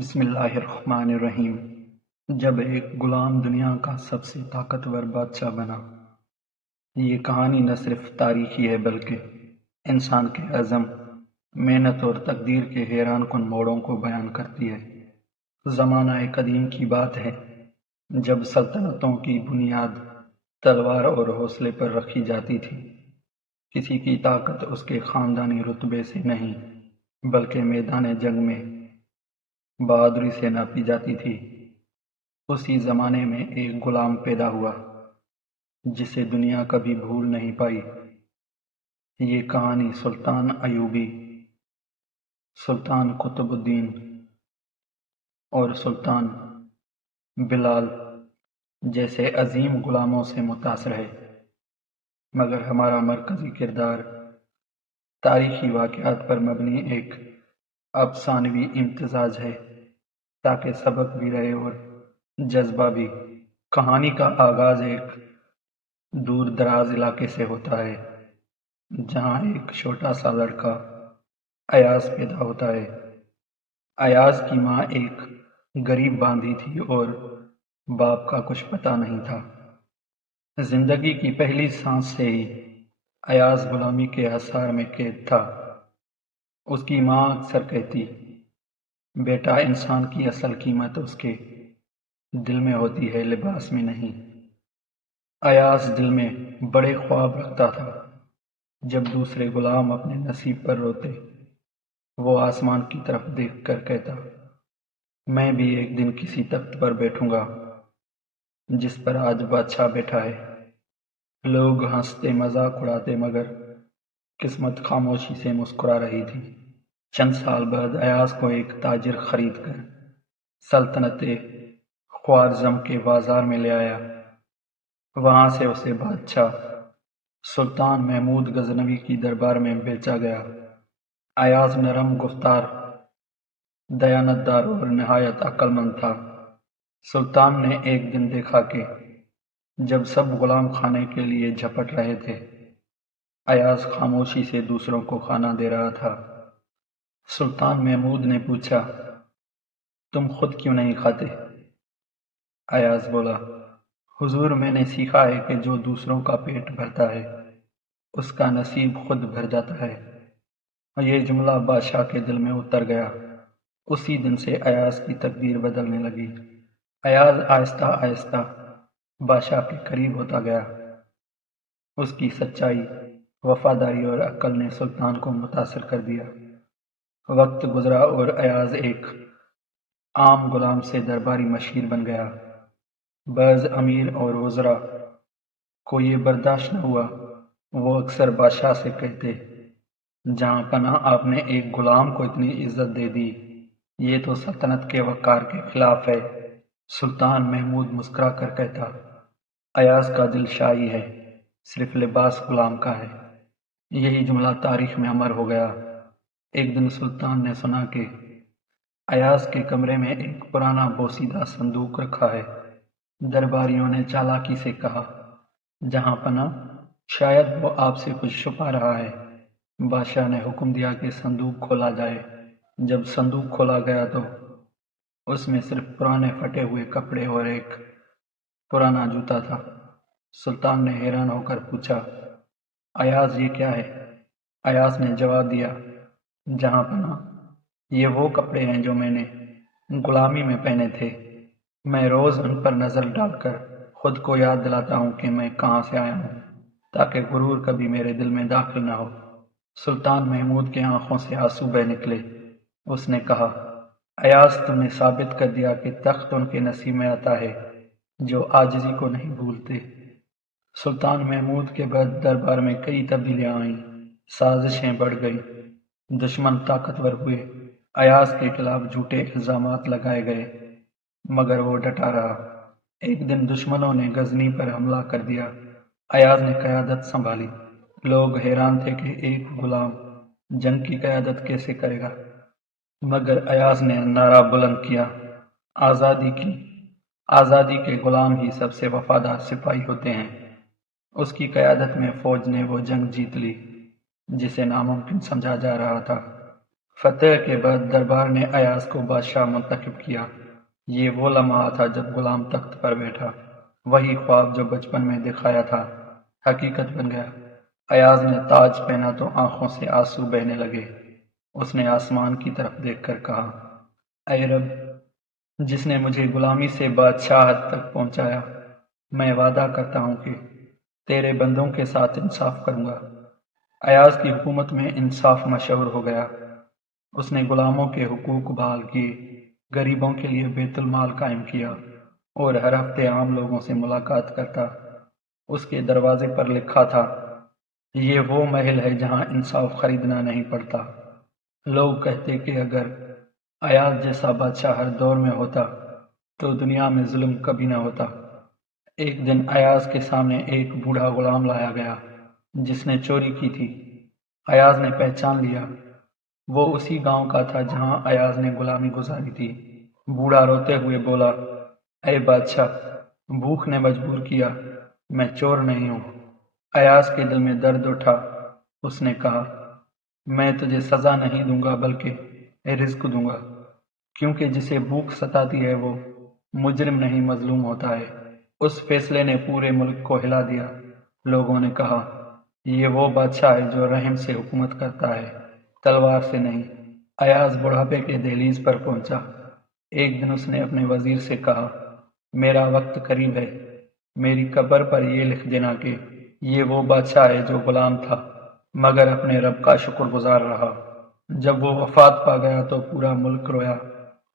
بسم اللہ الرحمن الرحیم۔ جب ایک غلام دنیا کا سب سے طاقتور بادشاہ بنا۔ یہ کہانی نہ صرف تاریخی ہے بلکہ انسان کے عزم، محنت اور تقدیر کے حیران کن موڑوں کو بیان کرتی ہے۔ زمانہ قدیم کی بات ہے جب سلطنتوں کی بنیاد تلوار اور حوصلے پر رکھی جاتی تھی۔ کسی کی طاقت اس کے خاندانی رتبے سے نہیں بلکہ میدان جنگ میں بہادری سے ناپی جاتی تھی۔ اسی زمانے میں ایک غلام پیدا ہوا جسے دنیا کبھی بھول نہیں پائی۔ یہ کہانی سلطان ایوبی، سلطان قطب الدین اور سلطان بلال جیسے عظیم غلاموں سے متاثر ہے، مگر ہمارا مرکزی کردار تاریخی واقعات پر مبنی ایک افسانوی امتزاج ہے تاکہ سبق بھی رہے اور جذبہ بھی۔ کہانی کا آغاز ایک دور دراز علاقے سے ہوتا ہے جہاں ایک چھوٹا سا لڑکا ایاز پیدا ہوتا ہے۔ ایاز کی ماں ایک غریب باندھی تھی اور باپ کا کچھ پتہ نہیں تھا۔ زندگی کی پہلی سانس سے ہی ایاز غلامی کے حصار میں قید تھا۔ اس کی ماں اکثر کہتی، بیٹا، انسان کی اصل قیمت اس کے دل میں ہوتی ہے، لباس میں نہیں۔ ایاز دل میں بڑے خواب رکھتا تھا۔ جب دوسرے غلام اپنے نصیب پر روتے، وہ آسمان کی طرف دیکھ کر کہتا، میں بھی ایک دن کسی تخت پر بیٹھوں گا جس پر آج بادشاہ بیٹھا ہے۔ لوگ ہنستے، مذاق اڑاتے، مگر قسمت خاموشی سے مسکرا رہی تھی۔ چند سال بعد ایاز کو ایک تاجر خرید کر سلطنت خوارزم کے بازار میں لے آیا۔ وہاں سے اسے بادشاہ سلطان محمود غزنوی کی دربار میں بھیجا گیا۔ ایاز نرم گفتار، دیانتدار اور نہایت عقل مند تھا۔ سلطان نے ایک دن دیکھا کہ جب سب غلام کھانے کے لیے جھپٹ رہے تھے، ایاز خاموشی سے دوسروں کو کھانا دے رہا تھا۔ سلطان محمود نے پوچھا، تم خود کیوں نہیں کھاتے؟ ایاز بولا، حضور، میں نے سیکھا ہے کہ جو دوسروں کا پیٹ بھرتا ہے اس کا نصیب خود بھر جاتا ہے۔ یہ جملہ بادشاہ کے دل میں اتر گیا۔ اسی دن سے ایاز کی تقدیر بدلنے لگی۔ ایاز آہستہ آہستہ بادشاہ کے قریب ہوتا گیا۔ اس کی سچائی، وفاداری اور عقل نے سلطان کو متاثر کر دیا۔ وقت گزرا اور ایاز ایک عام غلام سے درباری مشیر بن گیا۔ بعض امیر اور وزراء کو یہ برداشت نہ ہوا۔ وہ اکثر بادشاہ سے کہتے، جہاں پناہ آپ نے ایک غلام کو اتنی عزت دے دی، یہ تو سلطنت کے وقار کے خلاف ہے۔ سلطان محمود مسکرا کر کہتا، ایاز کا دل شاہی ہے، صرف لباس غلام کا ہے۔ یہی جملہ تاریخ میں امر ہو گیا۔ ایک دن سلطان نے سنا کہ ایاز کے کمرے میں ایک پرانا بوسیدہ صندوق رکھا ہے۔ درباریوں نے چالاکی سے کہا، جہاں پناہ، شاید وہ آپ سے کچھ چھپا رہا ہے۔ بادشاہ نے حکم دیا کہ صندوق کھولا جائے۔ جب صندوق کھولا گیا تو اس میں صرف پرانے پھٹے ہوئے کپڑے اور ایک پرانا جوتا تھا۔ سلطان نے حیران ہو کر پوچھا، ایاز، یہ کیا ہے؟ ایاز نے جواب دیا، جہاں پناہ، یہ وہ کپڑے ہیں جو میں نے غلامی میں پہنے تھے۔ میں روز ان پر نظر ڈال کر خود کو یاد دلاتا ہوں کہ میں کہاں سے آیا ہوں، تاکہ غرور کبھی میرے دل میں داخل نہ ہو۔ سلطان محمود کے آنکھوں سے آنسو بہہ نکلے۔ اس نے کہا، ایاز، تم نے ثابت کر دیا کہ تخت ان کے نصیب میں آتا ہے جو عاجزی کو نہیں بھولتے۔ سلطان محمود کے بعد دربار میں کئی تبدیلیاں آئیں، سازشیں بڑھ گئیں، دشمن طاقتور ہوئے، ایاز کے خلاف جھوٹے الزامات لگائے گئے، مگر وہ ڈٹا رہا۔ ایک دن دشمنوں نے غزنی پر حملہ کر دیا۔ ایاز نے قیادت سنبھالی۔ لوگ حیران تھے کہ ایک غلام جنگ کی قیادت کیسے کرے گا، مگر ایاز نے نعرہ بلند کیا، آزادی کے غلام ہی سب سے وفادار سپاہی ہوتے ہیں۔ اس کی قیادت میں فوج نے وہ جنگ جیت لی جسے ناممکن سمجھا جا رہا تھا۔ فتح کے بعد دربار نے ایاز کو بادشاہ منتخب کیا۔ یہ وہ لمحہ تھا جب غلام تخت پر بیٹھا۔ وہی خواب جو بچپن میں دکھایا تھا حقیقت بن گیا۔ ایاز نے تاج پہنا تو آنکھوں سے آنسو بہنے لگے۔ اس نے آسمان کی طرف دیکھ کر کہا، اے رب، جس نے مجھے غلامی سے بادشاہت تک پہنچایا، میں وعدہ کرتا ہوں کہ تیرے بندوں کے ساتھ انصاف کروں گا۔ ایاز کی حکومت میں انصاف مشہور ہو گیا۔ اس نے غلاموں کے حقوق بحال کیے، غریبوں کے لیے بیت المال قائم کیا اور ہر ہفتے عام لوگوں سے ملاقات کرتا۔ اس کے دروازے پر لکھا تھا، یہ وہ محل ہے جہاں انصاف خریدنا نہیں پڑتا۔ لوگ کہتے کہ اگر ایاز جیسا بادشاہ ہر دور میں ہوتا تو دنیا میں ظلم کبھی نہ ہوتا۔ ایک دن ایاز کے سامنے ایک بوڑھا غلام لایا گیا جس نے چوری کی تھی۔ ایاز نے پہچان لیا، وہ اسی گاؤں کا تھا جہاں ایاز نے غلامی گزاری تھی۔ بوڑھا روتے ہوئے بولا، اے بادشاہ، بھوک نے مجبور کیا، میں چور نہیں ہوں۔ ایاز کے دل میں درد اٹھا۔ اس نے کہا، میں تجھے سزا نہیں دوں گا بلکہ رزق دوں گا، کیونکہ جسے بھوک ستاتی ہے وہ مجرم نہیں مظلوم ہوتا ہے۔ اس فیصلے نے پورے ملک کو ہلا دیا۔ لوگوں نے کہا، یہ وہ بادشاہ ہے جو رحم سے حکومت کرتا ہے، تلوار سے نہیں۔ ایاز بڑھاپے کے دہلیز پر پہنچا۔ ایک دن اس نے اپنے وزیر سے کہا، میرا وقت قریب ہے، میری قبر پر یہ لکھ دینا کہ یہ وہ بادشاہ ہے جو غلام تھا مگر اپنے رب کا شکر گزار رہا۔ جب وہ وفات پا گیا تو پورا ملک رویا۔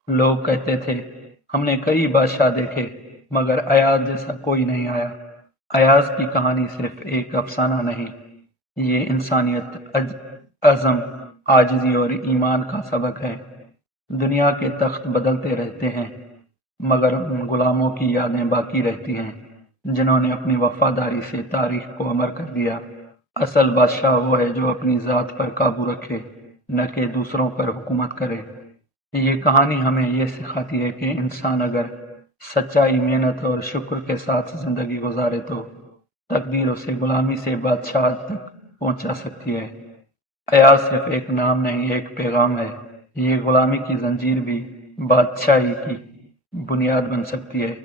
لوگ کہتے تھے، ہم نے کئی بادشاہ دیکھے مگر ایاز جیسا کوئی نہیں آیا۔ ایاز کی کہانی صرف ایک افسانہ نہیں، یہ انسانیت، عزم، عاجزی اور ایمان کا سبق ہے۔ دنیا کے تخت بدلتے رہتے ہیں مگر ان غلاموں کی یادیں باقی رہتی ہیں جنہوں نے اپنی وفاداری سے تاریخ کو امر کر دیا۔ اصل بادشاہ وہ ہے جو اپنی ذات پر قابو رکھے، نہ کہ دوسروں پر حکومت کرے۔ یہ کہانی ہمیں یہ سکھاتی ہے کہ انسان اگر سچائی، محنت اور شکر کے ساتھ زندگی گزارے تو تقدیر اسے غلامی سے بادشاہت تک پہنچا سکتی ہے۔ ایاز صرف ایک نام نہیں، ایک پیغام ہے۔ یہ غلامی کی زنجیر بھی بادشاہی کی بنیاد بن سکتی ہے۔